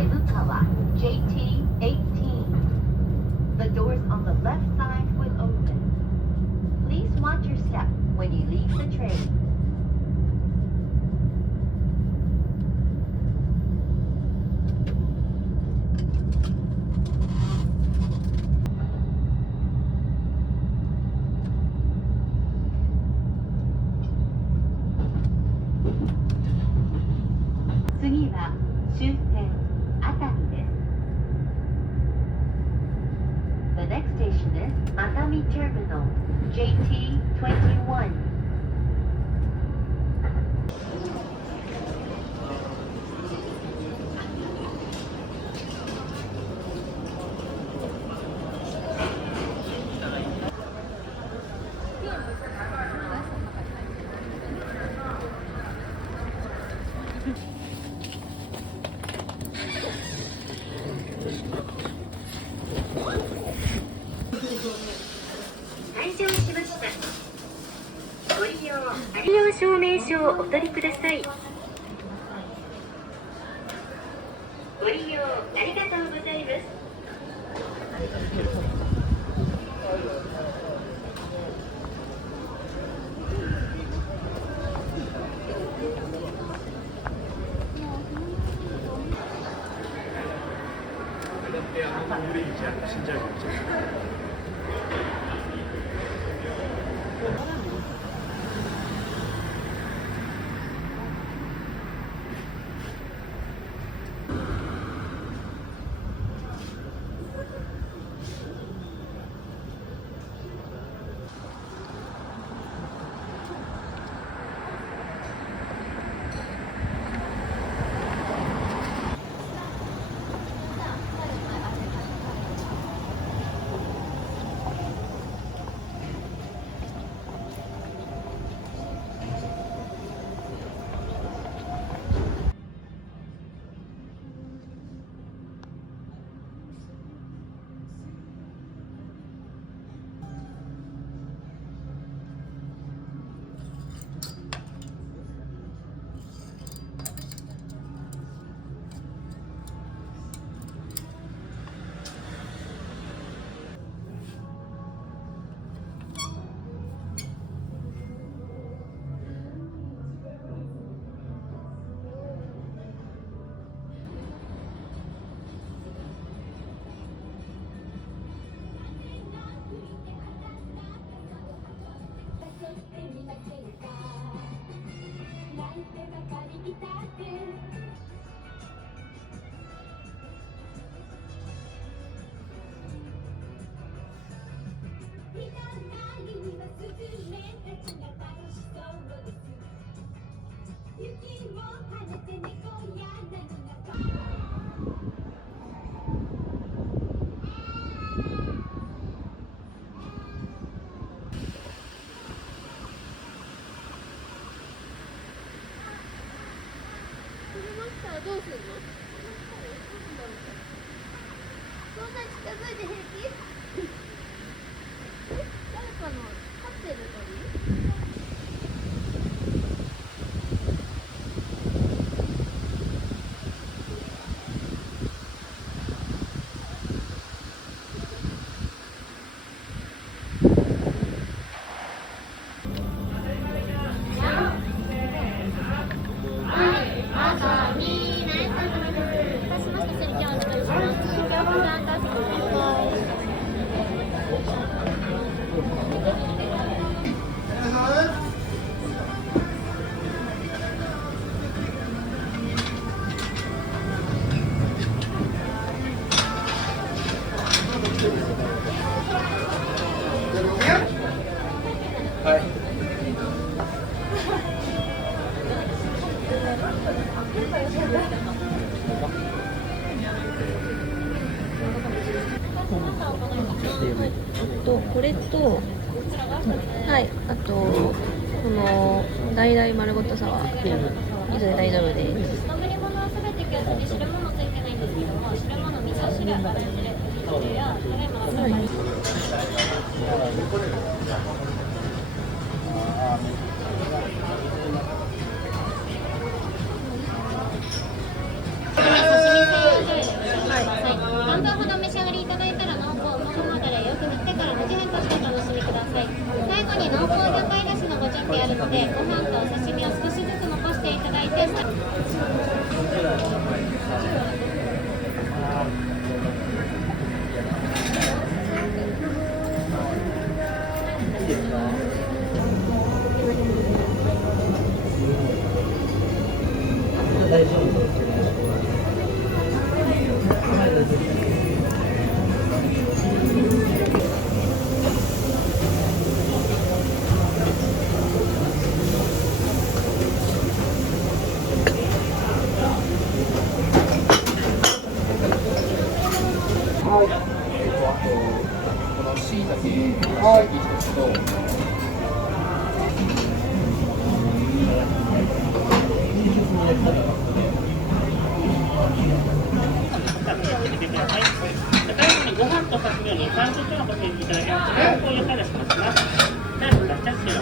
Tebukawa JT18. The doors on the left side will open. Please watch your step when you leave the train. 次は終点熱海です。The next station is Atami Terminal JT21. 退場しました。ご利用あり用証明書をお取りください。ご利用ありがとうございます。どうするの？そんな近づいて平気？誰かの飼ってる鳥？これと、はい、あとこの橙丸ごとサワー、いずれ大丈夫です。丼物はすべて今日汁物ついてないんですけども、汁物味噌汁やカレー汁や辛いものはい。刺身1000円このしいたけ一つと。最後にご飯と刺身を2、30分ご提示いただきますので、こういうサービスします。最後、ダッシャッシュの、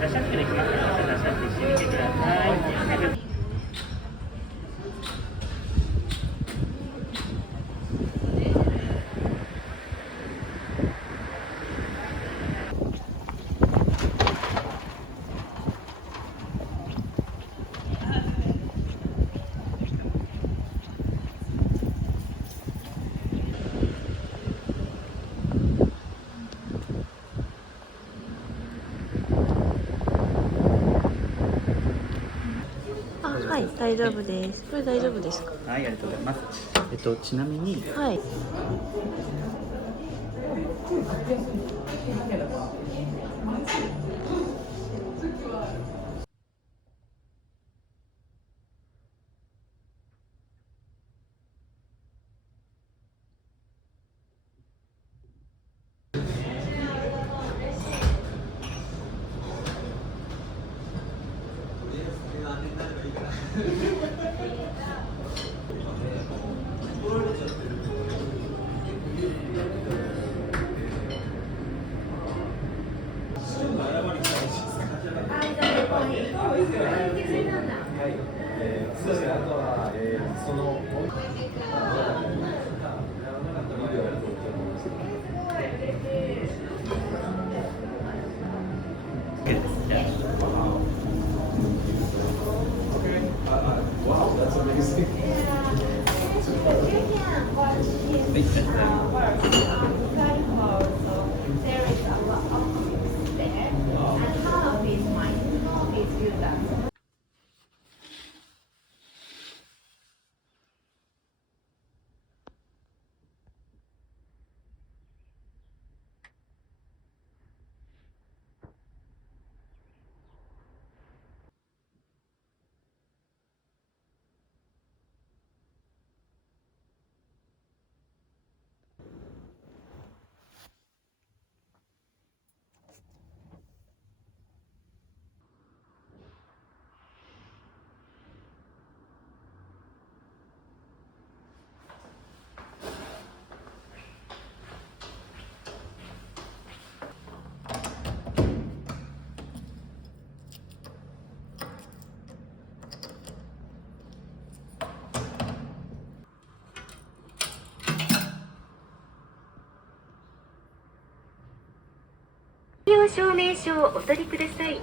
ダッシャッシュできますので、ダッシャッシュしてみてください。あ、はい、大丈夫です。これ大丈夫ですか？はい、ありがとうございます。ちなみに、はい。利用証明書をお取りください。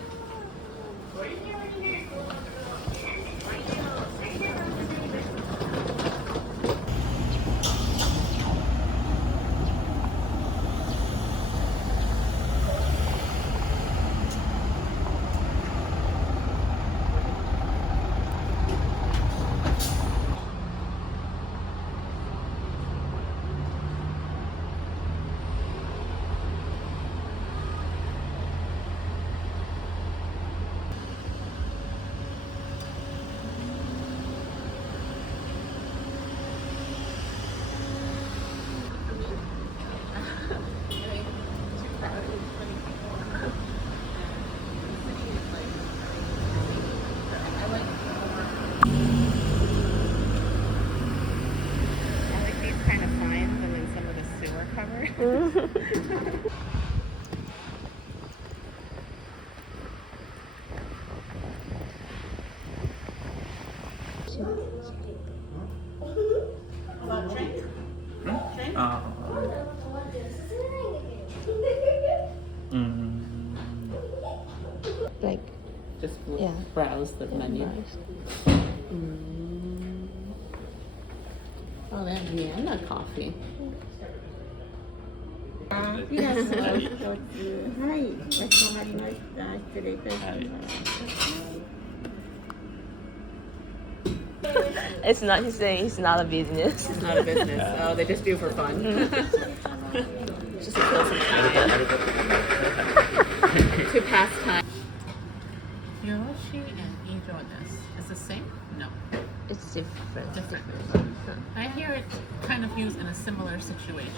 Like, Just yeah. browse the menu. Oh, they have Vienna coffee. ありがとうございます。はい、かしこまりました。失礼いたします。it's not. He's saying it's not a business. It's not a business. Oh, they just do for fun. Just to kill some time. To pass time. Hiroshi and Ijonas is the same? No. It's different. I hear it kind of used in a similar situation.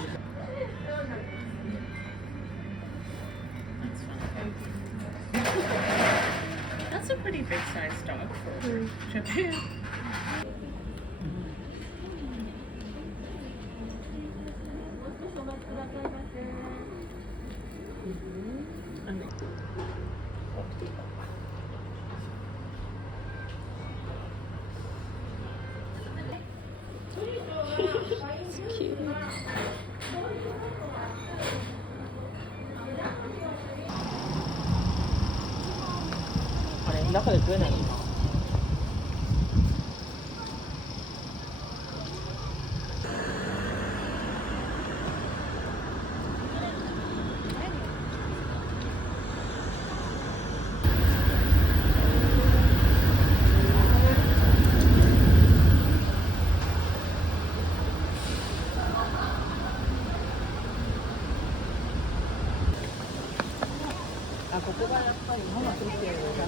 That's fun. That's a pretty big sized dog for Japan. It's cute. あれ、中で食えないの？あ、ここがやっぱりママ撮ってるのが。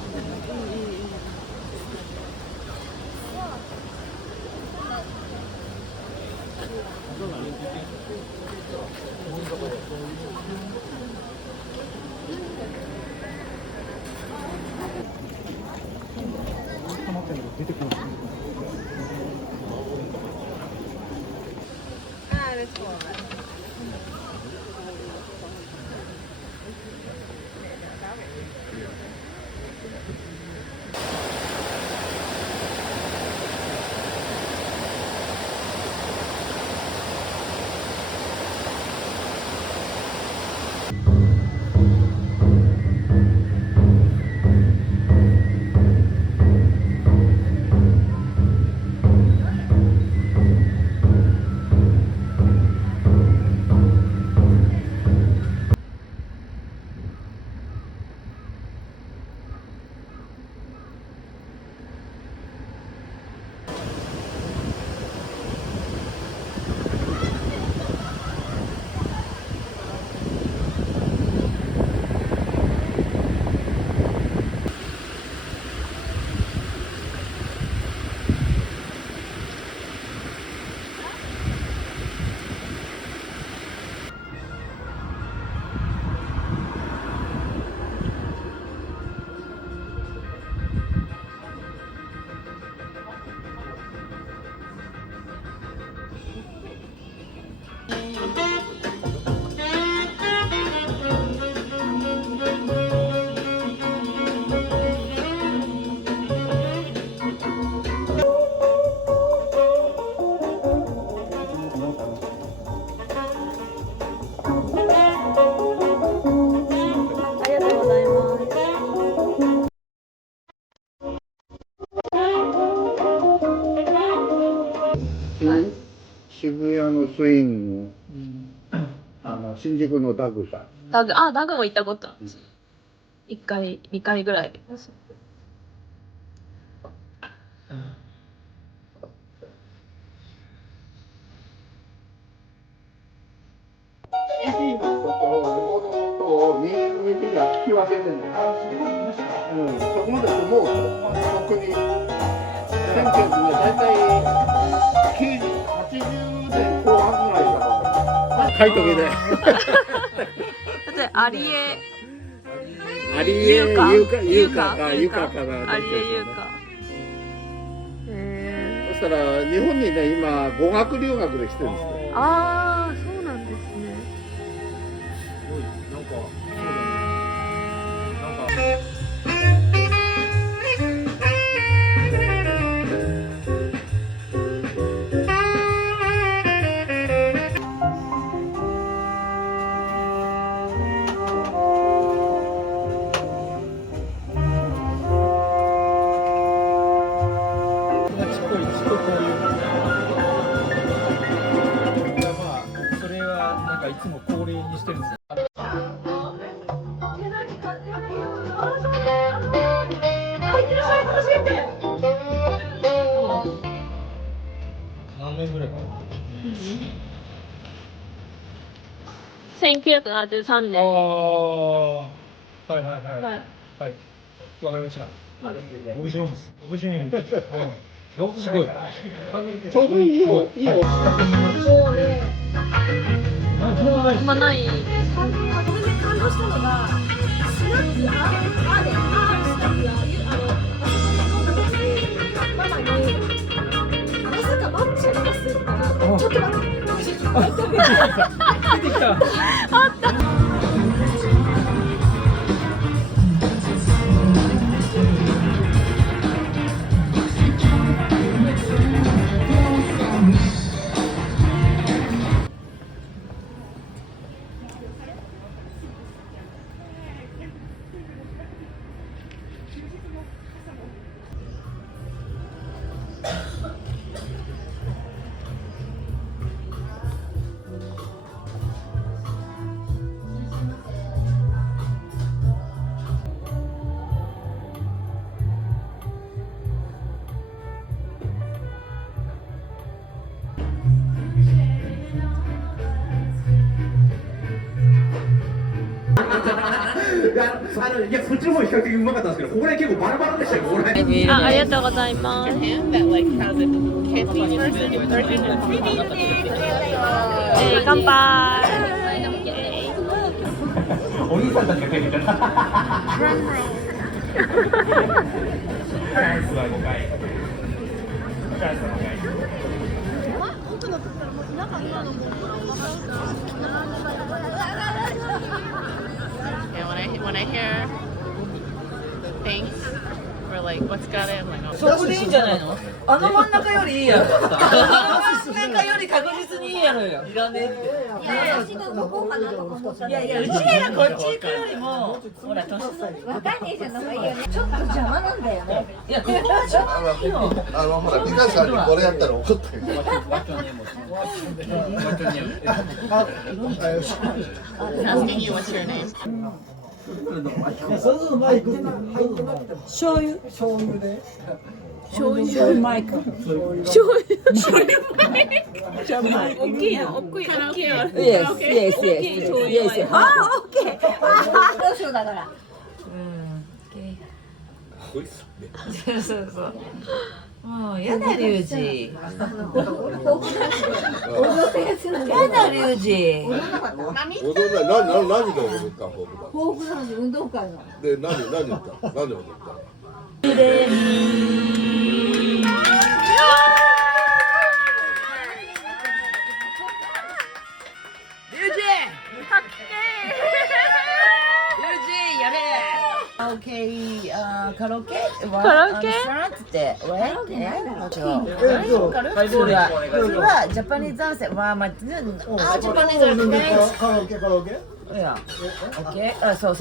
渋谷のスイング、新宿のダグさん。ダグも行ったことあるんです。1回、2回ぐらい。引き分けてんの。そこまでともうとっくに1900年大体80年後半ぐらいから書いとけない。だってアリエ有価かな。アリエ優香。そしたら日本にね今語学留学で来てるんですよ。ああ、そうなんですね。なんかそうだね。なんか。いつも恒例にしてるんですよ。何年ぐらいかな。1973年。ああ、はいはいはい。はい。わかりました。面白いです。面白いです。すごい。ちょうどいいよ。いいよ。まない感動したのがスナックあれスナックママにまさかマッチを流すって言ったらちょっと待って出てきた。いや、そっちの方が比較的うまかったんですけど、ここら辺結構バラバラでしたよ、ここら辺。ありがとうございます。乾杯。お兄さんたちが出てきた。フランスは5回。フランスは5回。When I hear things or like what's got it, I'm like, oh. そこでいいんじゃないの？あの真ん中よりいいやろ。あの真ん中より確実にいいやろよ。いらねえって。いやいや、うちらがこっち行くよりも、ほら、年若い姉さんの方がいいよね。ちょっと邪魔なんだよね。いや、ここは邪魔いいよ。ほら、美香さんにこれやったら怒ってる。Asking you what's your name. 醤油。醤油で。醤油マイク。醤油マイク。大きいの、大きいの。Yes. あ、オッケー。どうしようだから。そう。もうやだリュウジ。やだリュウジ。何が踊った？フォークダンス運動会の。で何言った？何踊った？リュウジ。かっけやれ。Okay, カラオケ？カラオケ？カラオケ？ジャパニーズダンス。わあ、待って。ジャパニーズダンス。カラオケ。いや。Okay. あ、そう。